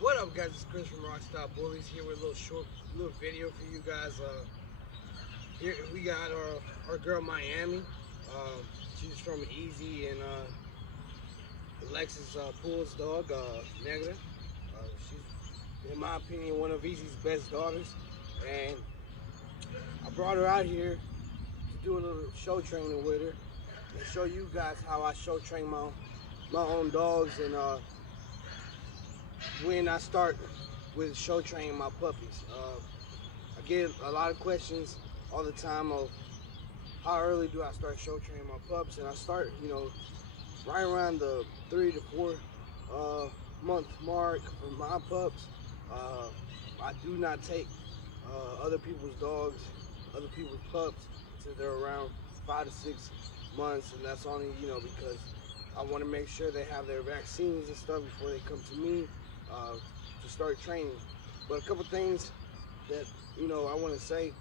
What up, guys? It's Chris from Rockstar Bullies here with a little video for you guys. Here we got our girl Miami. She's from Easy and Alexis Poole's dog, Negra. She's, in my opinion, one of Easy's best daughters, and I brought her out here to do a little show training with her and show you guys how I show train my own dogs and when I start with show training my puppies. I get a lot of questions all the time of how early do I start show training my pups, and I start, right around the 3 to 4 month mark for my pups. I do not take other people's dogs, other people's pups, until they're around 5 to 6 months, and that's only, because I want to make sure they have their vaccines and stuff before they come to me to start training. But a couple things that I want to say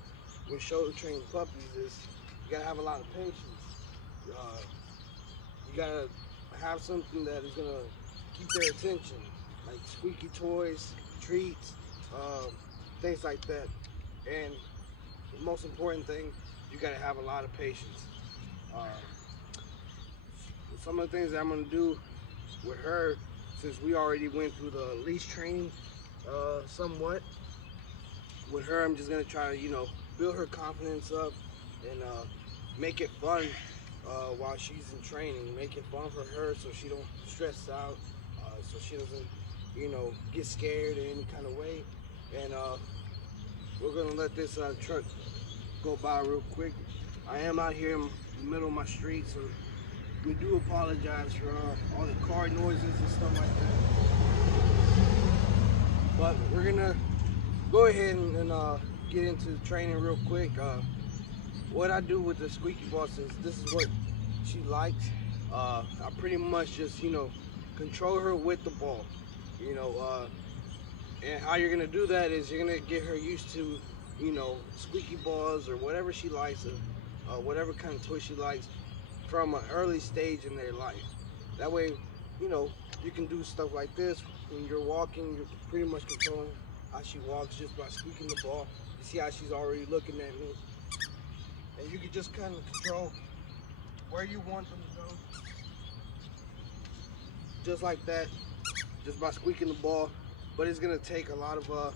with show training puppies is you gotta have a lot of patience. You gotta have something that is gonna keep their attention, like squeaky toys, treats, things like that. And the most important thing, you gotta have a lot of patience. Some of the things that I'm gonna do with her, since we already went through the leash training somewhat, with her I'm just gonna try to build her confidence up and make it fun while she's in training. Make it fun for her so she don't stress out, so she doesn't get scared in any kind of way. And we're gonna let this truck go by real quick. I am out here in the middle of my street, so we do apologize for all the car noises and stuff like that. But we're gonna go ahead and get into the training real quick. What I do with the squeaky boss is this is what she likes. I pretty much just control her with the ball. And how you're gonna do that is you're gonna get her used to squeaky balls or whatever she likes, whatever kind of toy she likes, from an early stage in their life. That way, you can do stuff like this when you're walking. You're pretty much controlling how she walks just by squeaking the ball. You see how she's already looking at me, and you can just kind of control where you want them to go, just like that, just by squeaking the ball. But it's gonna take a lot of work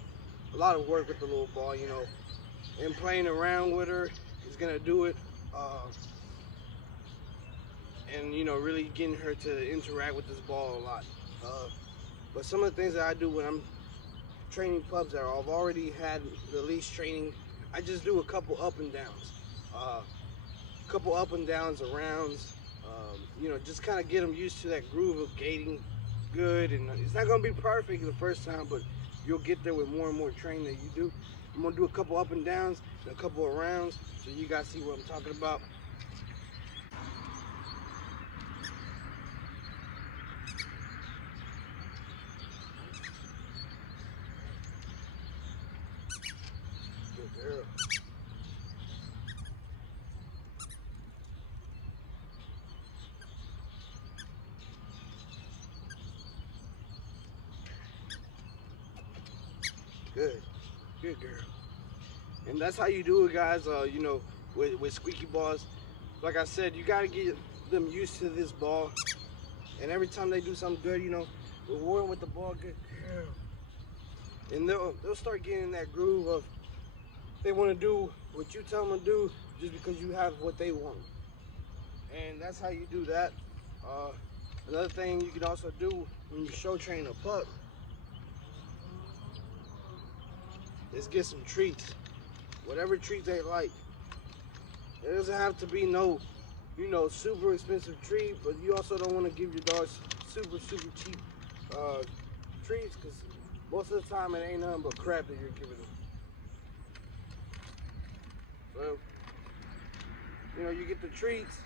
with the little ball, and playing around with her is gonna do it. And really getting her to interact with this ball a lot. But some of the things that I do when I'm training pups that I've already had the leash training, I just do a couple up and downs, around, just kind of get them used to that groove of gaiting good. And it's not gonna be perfect the first time, but you'll get there with more and more training that you do. I'm gonna do a couple up and downs and a couple of rounds so you guys see what I'm talking about. Good girl. Good girl. And that's how you do it, guys. With squeaky balls. Like I said, you gotta get them used to this ball. And every time they do something good, reward them with the ball. Good girl. And they'll start getting in that groove of they want to do what you tell them to do just because you have what they want. And that's how you do that. Another thing you can also do when you show train a pup is get some treats. Whatever treat they like. It doesn't have to be no, super expensive treat, but you also don't want to give your dogs super cheap treats, because most of the time it ain't nothing but crap that you're giving them. So, you get the treats,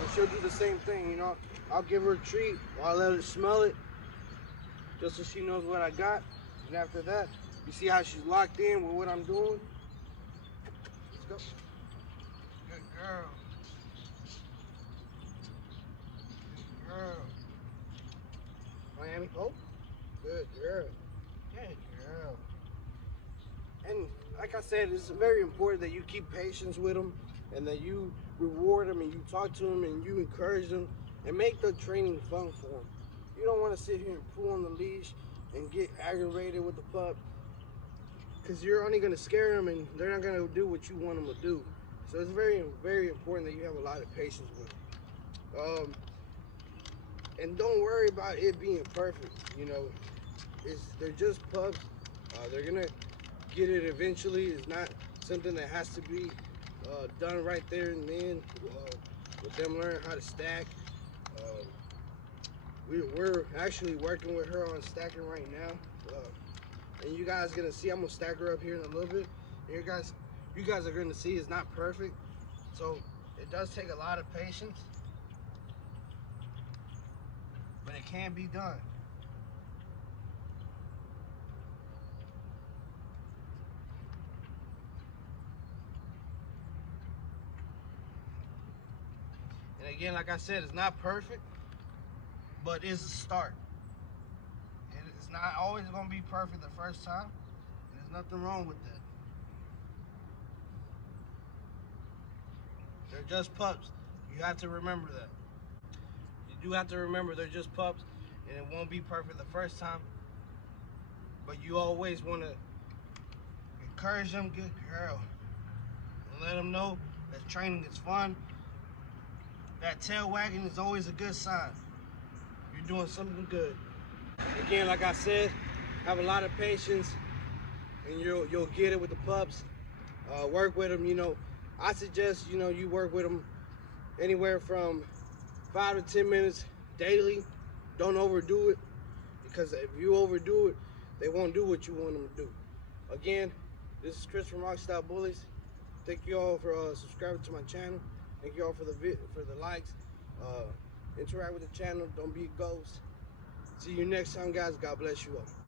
and she'll do the same thing. I'll give her a treat, or I'll let her smell it, just so she knows what I got. And after that, you see how she's locked in with what I'm doing? Let's go. Good girl. Good girl. Miami. Oh, good girl. Good girl. And like I said, it's very important that you keep patience with them and that you reward them and you talk to them and you encourage them and make the training fun for them. You don't want to sit here and pull on the leash and get aggravated with the pup, because you're only going to scare them and they're not going to do what you want them to do. So it's very, very important that you have a lot of patience with them. And don't worry about it being perfect. You know, they're just pups. They're going to get it eventually. It's not something that has to be done right there and then with them learning how to stack. We're actually working with her on stacking right now. And you guys gonna see, I'm gonna stack her up here in a little bit. And you guys are gonna see it's not perfect. So it does take a lot of patience, but it can be done. And again, like I said, it's not perfect, but it's a start. It's not always gonna be perfect the first time. There's nothing wrong with that. They're just pups. You have to remember that. You do have to remember they're just pups, and it won't be perfect the first time. But you always want to encourage them, good girl, and let them know that training is fun. That tail wagging is always a good sign. You're doing something good. Again, like I said, have a lot of patience, and you'll get it with the pups. Work with them. You know, I suggest you work with them anywhere from 5 to 10 minutes daily. Don't overdo it, because if you overdo it, they won't do what you want them to do. Again, this is Chris from Rockstar Bullies. Thank you all for subscribing to my channel. Thank you all for the likes. Interact with the channel. Don't be a ghost. See you next time, guys. God bless you all.